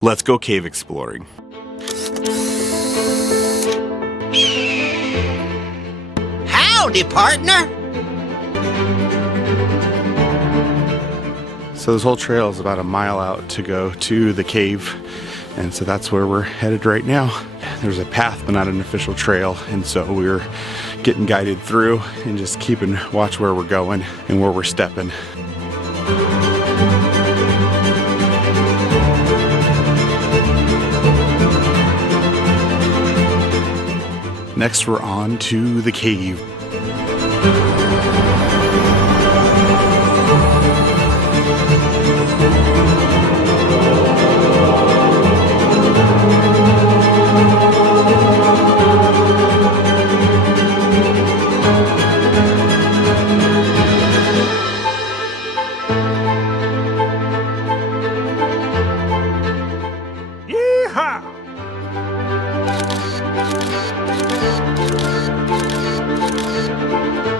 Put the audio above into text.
Let's go cave exploring. Howdy, partner! So this whole trail is about a mile out to go to the cave, and so that's where we're headed right now. There's a path but not an official trail, and so we're getting guided through and just keeping watch where we're going and where we're stepping. Next we're on to the cave. Yeehaw!